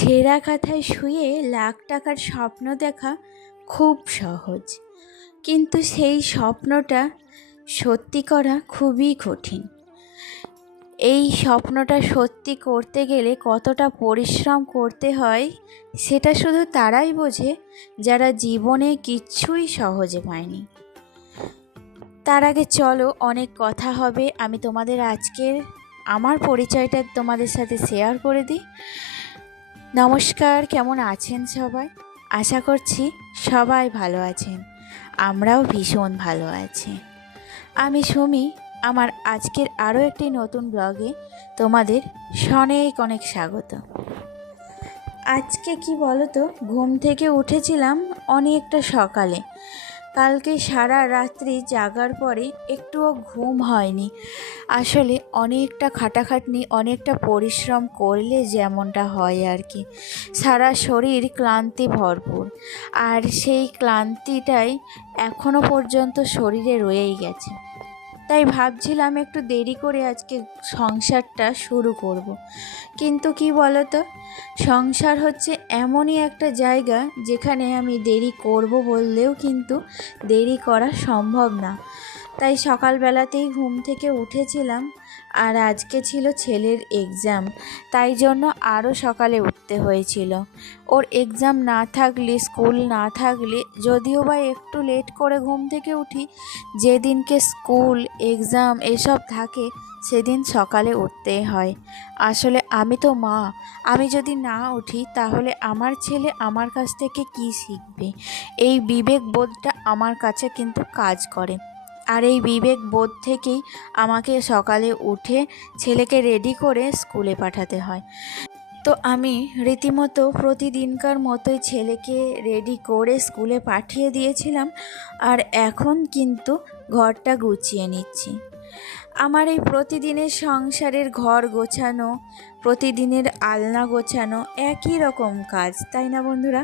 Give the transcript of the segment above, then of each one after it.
ছেঁড়া কাঁথায় শুয়ে লাখ টাকার স্বপ্ন দেখা খুব সহজ, কিন্তু সেই স্বপ্নটা সত্যি করা খুবই কঠিন। এই স্বপ্নটা সত্যি করতে গেলে কতটা পরিশ্রম করতে হয় সেটা শুধু তারাই বোঝে যারা জীবনে কিচ্ছুই সহজে পায়নি। তার আগে চলো, অনেক কথা হবে, আমি তোমাদের আজকের আমার পরিচয়টা তোমাদের সাথে শেয়ার করে দিই। নমস্কার, কেমন আছেন সবাই? আশা করছি সবাই ভালো আছেন, আমরাও ভীষণ ভালো আছি। আমি সুমি, আমার আজকের আরও একটি নতুন ব্লগে তোমাদের অনেক অনেক স্বাগত। আজকে কি বলো তো, ঘুম থেকে উঠেছিলাম অনেকটা সকালে। কালকে সারা রাত্রি জাগার পরে একটুও ঘুম হয়নি। আসলে অনেকটা খাটাখাটনি, অনেকটা পরিশ্রম করলে যেমনটা হয় আর কি, সারা শরীর ক্লান্তি ভরপুর, আর সেই ক্লান্তিটাই এখনো পর্যন্ত শরীরে রয়েই গেছে। তাই ভাবছিলাম একটু দেরি করে আজকে সংসারটা শুরু করব। কিন্তু কি বলো তো, সংসার হচ্ছে এমনই একটা জায়গা যেখানে আমি দেরি করব বললেও কিন্তু দেরি করা সম্ভব না। তাই সকালবেলাতেই ঘুম থেকে উঠেছিলাম, আর আজকে ছিল ছেলের এক্সাম, তাই জন্য আরও সকালে উঠতে হয়েছিল। ওর এক্সাম না থাকলে, স্কুল না থাকলে, যদিও বা একটু লেট করে ঘুম থেকে উঠি, যেদিনকে স্কুল এক্সাম এসব থাকে সেদিন সকালে উঠতেই হয়। আসলে আমি তো মা, আমি যদি না উঠি তাহলে আমার ছেলে আমার কাছ থেকে কি শিখবে? এই বিবেক বোধটা আমার কাছে কিন্তু কাজ করে, আর এই বিবেক বোধ থেকেই আমাকে সকালে উঠে ছেলেকে রেডি করে স্কুলে পাঠাতে হয়। তো আমি রীতিমতো প্রতিদিনকার মতোই ছেলেকে রেডি করে স্কুলে পাঠিয়ে দিয়েছিলাম, আর এখন কিন্তু ঘরটা গুছিয়ে নিচ্ছি। আমার এই প্রতিদিনের সংসারের ঘর গোছানো, প্রতিদিনের আলনা গোছানো একই রকম কাজ, তাই না বন্ধুরা?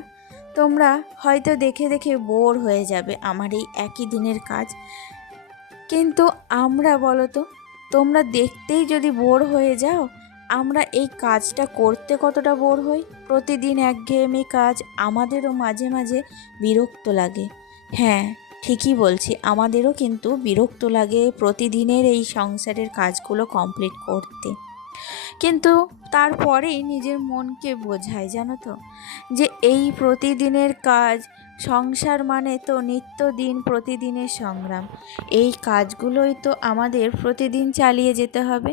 তোমরা হয়তো দেখে দেখে বোর হয়ে যাবে আমার এই একই দিনের কাজ, কিন্তু আমরা বলো তো, তোমরা দেখতেই যদি বোর হয়ে যাও, আমরা এই কাজটা করতে কতটা বোর হই। প্রতিদিন একঘেয়েমি কাজ, আমাদেরও মাঝে মাঝে বিরক্ত লাগে। হ্যাঁ, ঠিকই বলছি, আমাদেরও কিন্তু বিরক্ত লাগে প্রতিদিনের এই সংসারের কাজগুলো কমপ্লিট করতে। কিন্তু তারপরেই নিজের মনকে বোঝাই, জানো তো, যে এই প্রতিদিনের কাজ, সংসার মানে তো নিত্যদিন প্রতিদিনের সংগ্রাম। এই কাজগুলোই তো আমাদের প্রতিদিন চালিয়ে যেতে হবে।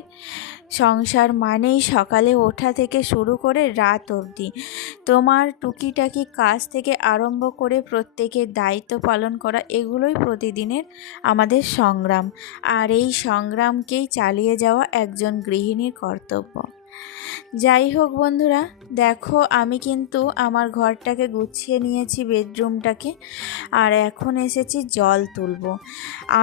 সংসার মানেই সকালে ওঠা থেকে শুরু করে রাত অবধি তোমার টুকিটাকি কাজ থেকে আরম্ভ করে প্রত্যেকের দায়িত্ব পালন করা, এগুলোই প্রতিদিনের আমাদের সংগ্রাম। আর এই সংগ্রামকেই চালিয়ে যাওয়া একজন গৃহিণীর কর্তব্য। যাই হোক বন্ধুরা, দেখো আমি কিন্তু আমার ঘরটাকে গুছিয়ে নিয়েছি, বেডরুমটাকে, আর এখন এসেছি জল তুলব।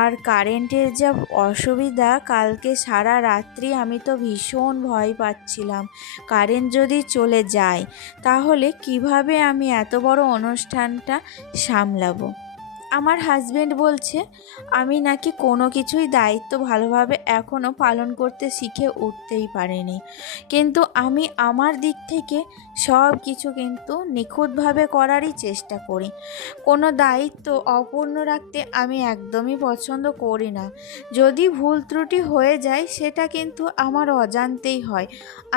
আর কারেন্টের যা অসুবিধা, কালকে সারা রাত্রি আমি তো ভীষণ ভয় পাচ্ছিলাম কারেন্ট যদি চলে যায় তাহলে কিভাবে আমি এত বড় অনুষ্ঠানটা সামলাবো। আমার হাজবেন্ড বলছে আমি নাকি কোনো কিছুই দায়িত্ব ভালোভাবে এখনও পালন করতে শিখে উঠতেই পারিনি, কিন্তু আমি আমার দিক থেকে সব কিছু কিন্তু নিখুঁতভাবে করারই চেষ্টা করি। কোনো দায়িত্ব অপূর্ণ রাখতে আমি একদমই পছন্দ করি না। যদি ভুল ত্রুটি হয়ে যায় সেটা কিন্তু আমার অজান্তেই হয়।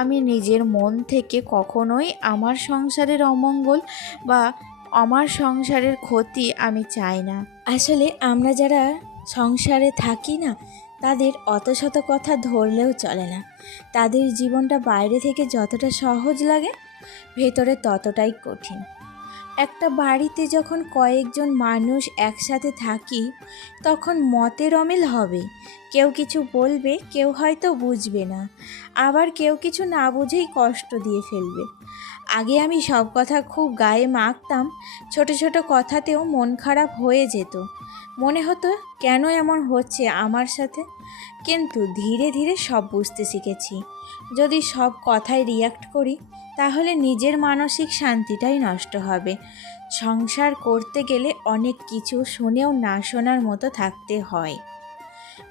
আমি নিজের মন থেকে কখনোই আমার সংসারের অমঙ্গল বা আমার সংসারের ক্ষতি আমি চাই না। আসলে আমরা যারা সংসারে থাকি না, তাদের অত শত কথা ধরলেও চলে না। তাদের জীবনটা বাইরে থেকে যতটা সহজ লাগে, ভেতরে ততটাই কঠিন। একটা বাড়িতে যখন কয়েকজন মানুষ একসাথে থাকি, তখন মতের অমিল হবে। কেউ কিছু বলবে, কেউ হয়তো বুঝবে না, আবার কেউ কিছু না বুঝেই কষ্ট দিয়ে ফেলবে। আগে আমি সব কথা খুব গায়ে মাখতাম, ছোট ছোট কথাতেও মন খারাপ হয়ে যেত, মনে হতো কেন এমন হচ্ছে আমার সাথে। কিন্তু ধীরে ধীরে সব বুঝতে শিখেছি, যদি সব কথায় রিয়্যাক্ট করি তাহলে নিজের মানসিক শান্তিটাই নষ্ট হবে। সংসার করতে গেলে অনেক কিছু শুনেও না শোনার মতো থাকতে হয়,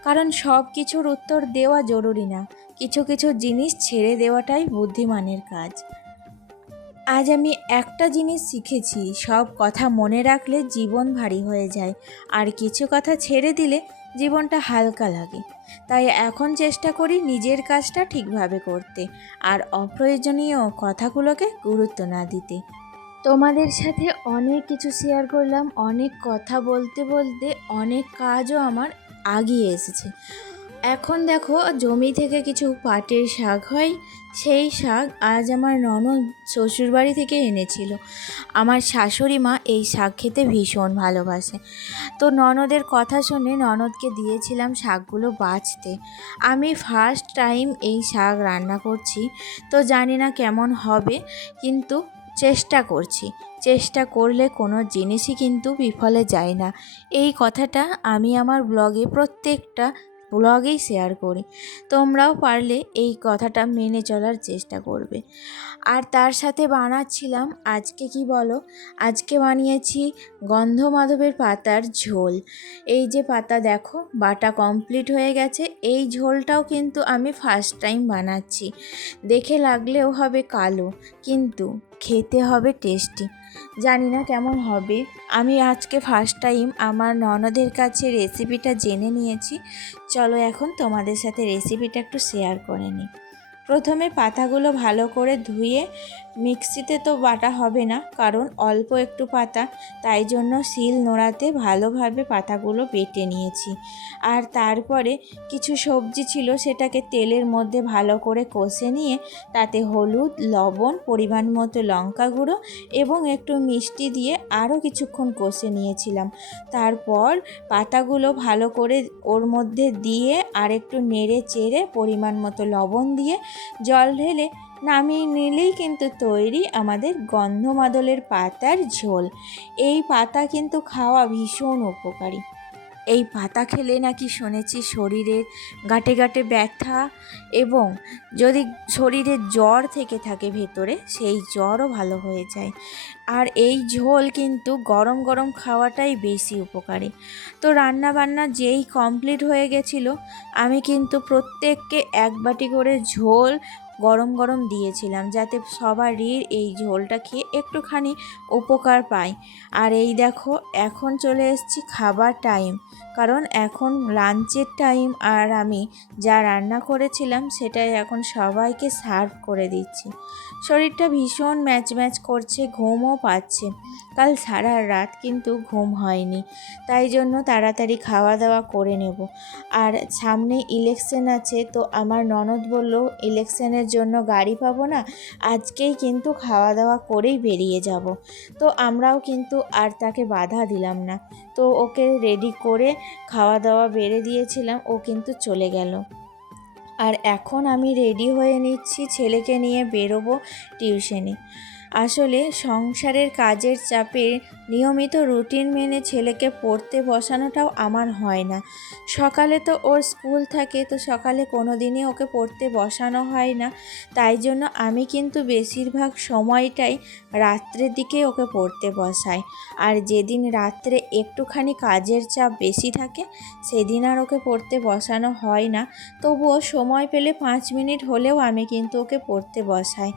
কারণ সব কিছুর উত্তর দেওয়া জরুরি না। কিছু কিছু জিনিস ছেড়ে দেওয়াটাই বুদ্ধিমানের কাজ। আজ আমি একটা জিনিস শিখেছি, সব কথা মনে রাখলে জীবন ভারী হয়ে যায়, আর কিছু কথা ছেড়ে দিলে জীবনটা হালকা লাগে। তাই এখন চেষ্টা করি নিজের কাজটা ঠিকভাবে করতে, আর অপ্রয়োজনীয় কথাগুলোকে গুরুত্ব না দিতে। তোমাদের সাথে অনেক কিছু শেয়ার করলাম, অনেক কথা বলতে বলতে অনেক কাজও আমার আগিয়ে এসেছে। এখন দেখো, জমি থেকে কিছু পাটের শাক হয়, সেই শাক আজ আমার ননদ শ্বশুরবাড়ি থেকে এনেছিল। আমার শাশুড়ি মা এই শাক খেতে ভীষণ ভালোবাসে, তো ননদের কথা শুনে ননদকে দিয়েছিলাম শাকগুলো বাছতে। আমি ফার্স্ট টাইম এই শাক রান্না করছি, তো জানি না কেমন হবে, কিন্তু চেষ্টা করছি। চেষ্টা করলে কোনো জিনিসই কিন্তু বিফলে যায় না। এই কথাটা আমি আমার প্রত্যেকটা ব্লগেই শেয়ার করি। তোমরাও পারলে এই কথাটা মেনে চলার চেষ্টা করবে। আর তার সাথে বানাচ্ছিলাম আজকে কি বলো, আজকে বানিয়েছি গন্ধমাধবের পাতার ঝোল। এই যে পাতা দেখো বাটা কমপ্লিট হয়ে গেছে। এই ঝোলটাও কিন্তু আমি ফার্স্ট টাইম বানাচ্ছি। দেখে লাগলেও হবে কালো, কিন্তু খেতে হবে টেস্টি। জানি না কেমন হবে। আমি আজকে ফার্স্ট টাইম আমার ননদের কাছে রেসিপিটা জেনে নিয়েছি। চলো এখন তোমাদের সাথে রেসিপিটা একটু শেয়ার করে নিই। প্রথমে পাতাগুলো ভালো করে ধুয়ে, মিক্সিতে তো বাটা হবে না কারণ অল্প একটু পাতা, তাই জন্য শিল নোড়াতে ভালোভাবে পাতাগুলো বেটে নিয়েছি। আর তারপরে কিছু সবজি ছিল, সেটাকে তেলের মধ্যে ভালো করে কষে নিয়ে তাতে হলুদ, লবণ, পরিমাণ মতো লঙ্কা গুঁড়ো এবং একটু মিষ্টি দিয়ে আরও কিছুক্ষণ কষে নিয়েছিলাম। তারপর পাতাগুলো ভালো করে ওর মধ্যে দিয়ে আর একটু নেড়ে চেড়ে পরিমাণ মতো লবণ দিয়ে জল ঢেলে নামিয়ে নিলেই কিন্তু তৈরি আমাদের গন্ধমাদলের পাতার ঝোল। এই পাতা কিন্তু খাওয়া ভীষণ উপকারী। এই পাতা খেলে নাকি শুনেছি শরীরের গাঁটে গাঁটে ব্যথা এবং যদি শরীরে জ্বর থেকে থাকে ভেতরে, সেই জ্বরও ভালো হয়ে যায়। আর এই ঝোল কিন্তু গরম গরম খাওয়াটাই বেশি উপকারী। তো রান্না বান্না যেই কমপ্লিট হয়ে গেছিলো, আমি কিন্তু প্রত্যেককে এক বাটি করে ঝোল গরম গরম দিয়েছিলাম, যাতে সবারই এই ঝোলটা খেয়ে একটুখানি উপকার পায়। আর এই দেখো, এখন চলে এসেছি খাবার টাইম, কারণ এখন লাঞ্চের টাইম। আর আমি যা রান্না করেছিলাম সেটাই এখন সবাইকে সার্ভ করে দিচ্ছি। শরীরটা ভীষণ ম্যাচ ম্যাচ করছে, ঘুমও পাচ্ছে। কাল সারা রাত কিন্তু ঘুম হয়নি, তাই জন্য তাড়াতাড়ি খাওয়া দাওয়া করে নেব। আর সামনে ইলেকশন আছে, তো আমার ননদ বলল ইলেকশনের জন্য গাড়ি পাবো না, আজকেই কিন্তু খাওয়া দাওয়া করেই বেরিয়ে যাব। তো আমরাও কিন্তু আর তাকে বাধা দিলাম না, তো ওকে রেডি করে খাওয়া দাওয়া বেড়ে দিয়েছিলাম, ও কিন্তু চলে গেল। আর এখন আমি রেডি হয়ে নিচ্ছি, ছেলেকে নিয়ে বেরোবো টিউশনে। আসলে সংসারের কাজের চাপে নিয়মিত রুটিন মেনে ছেলেকে পড়তে বসানোটাও আমার হয় না। সকালে তো ওর স্কুল থাকে, তো সকালে কোনো দিনই ওকে পড়তে বসানো হয় না। তাই জন্য আমি কিন্তু বেশিরভাগ সময়টাই রাত্রের দিকে ওকে পড়তে বসাই। আর যেদিন রাত্রে একটুখানি কাজের চাপ বেশি থাকে, সেদিন আর ওকে পড়তে বসানো হয় না। তবুও সময় পেলে 5 মিনিট হলেও আমি কিন্তু ওকে পড়তে বসাই।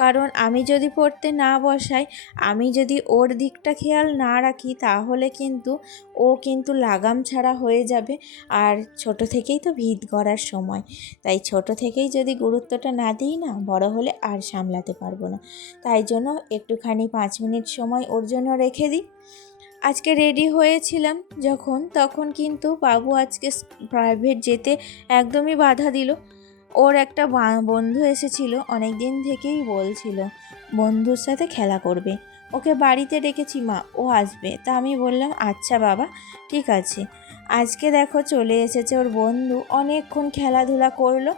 কারণ আমি যদি পড়তে না বসাই, আমি যদি ওর দিকটা খেয়াল না রাখি, তাহলে কিন্তু ও কিন্তু লাগাম ছাড়া হয়ে যাবে। আর ছোট থেকেই তো ভিত গড়ার সময়, তাই ছোট থেকেই যদি গুরুত্বটা না দিই না, বড় হলে আর সামলাতে পারবো না। তাই জন্য একটুখানি 5 মিনিট সময় ওর জন্য রেখে দিই। আজকে রেডি হয়েছিলাম যখন, তখন কিন্তু বাবু আজকে প্রাইভেট যেতে একদমই বাধা দিল। ওর একটা বন্ধু এসেছিল, অনেক দিন থেকেই বলছিল বন্ধুর সাথে খেলা করবে। ওকে বাড়িতে ডেকেছি, মা ও আসবে। তা আমি বললাম আচ্ছা বাবা, ঠিক আছে। আজকে দেখো চলে এসেছে ওর বন্ধু, অনেকক্ষণ খেলাধুলা করলো,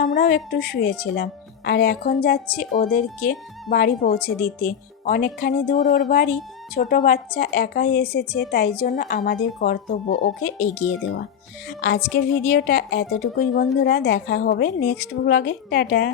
আমরাও একটু শুয়েছিলাম। আর এখন যাচ্ছি ওদেরকে বাড়ি পৌঁছে দিতে। অনেকখানি দূর ওর বাড়ি, ছোট বাচ্চা একাই এসেছে, তাই জন্য আমাদের কর্তব্য ওকে এগিয়ে দেওয়া। আজকের ভিডিওটা এতটুকুই বন্ধুরা, দেখা হবে নেক্সট ব্লগে। টাটা।